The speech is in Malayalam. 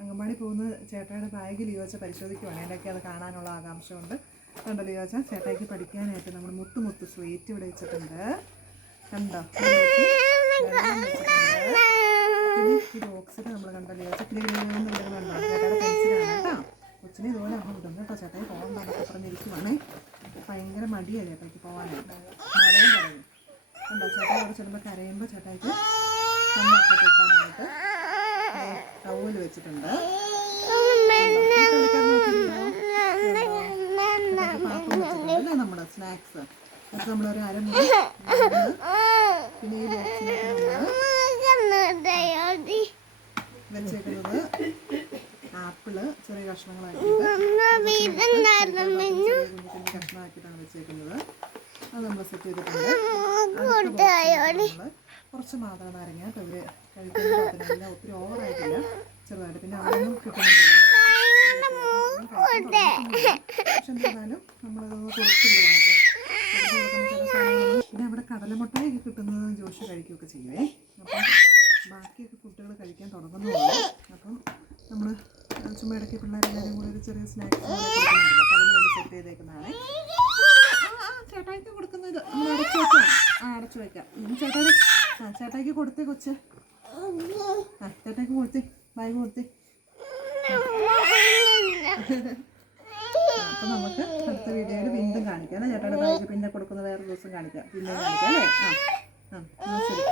അങ്കൻവാടി പോകുന്ന ചേട്ടായുടെ ബാഗ് ലിയോച്ച പരിശോധിക്കുവാണ്. അതിൻ്റെയൊക്കെ അത് കാണാനുള്ള ആകാംക്ഷയുണ്ട്. കണ്ടോ ലിയോച്ച, ചേട്ടായിക്ക് പഠിക്കാനായിട്ട് നമ്മൾ മുത്ത് സ്ലേറ്റ് ഇവിടെ വെച്ചിട്ടുണ്ട്. കണ്ടോ, പിന്നെ ഈ ബോക്സിൽ നമ്മൾ കണ്ടോ ലിയോച്ച കിളികളൊന്നും ഇടുന്നുണ്ടോ. ചേട്ടായുടെ പെൻസിലാണ് കേട്ടോ. കൊച്ചിനെ ഇതുപോലെ അമ്മ വിടുന്നു കേട്ടോ. ചേട്ടായി പോകണ്ടെന്നൊക്കെ പറഞ്ഞിരിക്കുവാണേ. ഭയങ്കര മടിയാണ് ചേട്ടായിക്ക് പോകാനായിട്ട്. മഴയും പറയും. കണ്ടോ, ചേട്ടായി അവിടെ ചെല്ലുമ്പോൾ കരയുമ്പോൾ ചേട്ടായിക്ക് കണ്ണൊക്കെ വെക്കാനായിട്ട് ടവല് വെച്ചിട്ടുണ്ട്. പാപ്പം വെച്ചിട്ടുണ്ടല്ലേ നമ്മുടെ സ്നാക്സ്. എന്നിട്ട് നമ്മളൊരു അരമുറി പിന്നെ ഈ ബോക്സിലേക്ക് നമ്മൾ വെച്ചേക്കുന്നത് ആപ്പിള് ചെറിയ കഷ്ണങ്ങളാക്കിയിട്ട് കഷ്ണമാക്കിയിട്ടാണ് വെച്ചേക്കുന്നത്. അത് നമ്മൾ സെറ്റ് ചെയ്തിട്ടുണ്ട്. കുറച്ച് മാത്രം നാരങ്ങ ഇവര് കഴിക്കുന്ന ഒത്തിരി ഓവറായിട്ടില്ല, ചെറുതായിട്ട്. പിന്നെ അവിടെയും കിട്ടുന്നുണ്ടല്ലോ, പക്ഷെ എന്തായാലും നമ്മളതൊന്ന് കൊടുത്തിടുവാണ്. പിന്നെ അവിടെ കടലമുട്ടായൊക്കെ കിട്ടുന്നത് ജോഷി കഴിക്കുകയൊക്കെ ചെയ്യുവേ. അപ്പം ബാക്കിയൊക്കെ കുട്ടികൾ കഴിക്കാൻ തുടങ്ങുന്നുള്ളൂ. അപ്പം നമ്മൾ ചുമ്മാ ഇടയ്ക്ക് പിള്ളേരെല്ലാവരും കൂടി ഒരു ചെറിയ സ്നാക്സ് കൊടുക്കുന്നുണ്ടല്ലോ. അപ്പോൾ അതിന് വേണ്ടി സെറ്റ് ചെയ്തേക്കുന്നതാണ്. ചേട്ടായിക്ക് കൊടുക്കുന്നത് നമ്മൾ അടച്ചു വെക്കാം. അടച്ചു വെക്കാം. ചേട്ടായിക്ക് കൊടുത്തേ കൊച്ച്. ചേട്ടായിക്ക് കൊടുത്തേ, ബാഗ് കൊടുത്തേ. അപ്പം നമുക്ക് അടുത്ത വീഡിയോയിൽ വീണ്ടും കാണിക്കാം അല്ലേ ചേട്ടായുടെ ബാഗ്. പിന്നെ കൊടുക്കുന്ന വേറെ ദിവസം കാണിക്കാം, പിന്നെ കാണിക്കാം അല്ലേ. ശരി.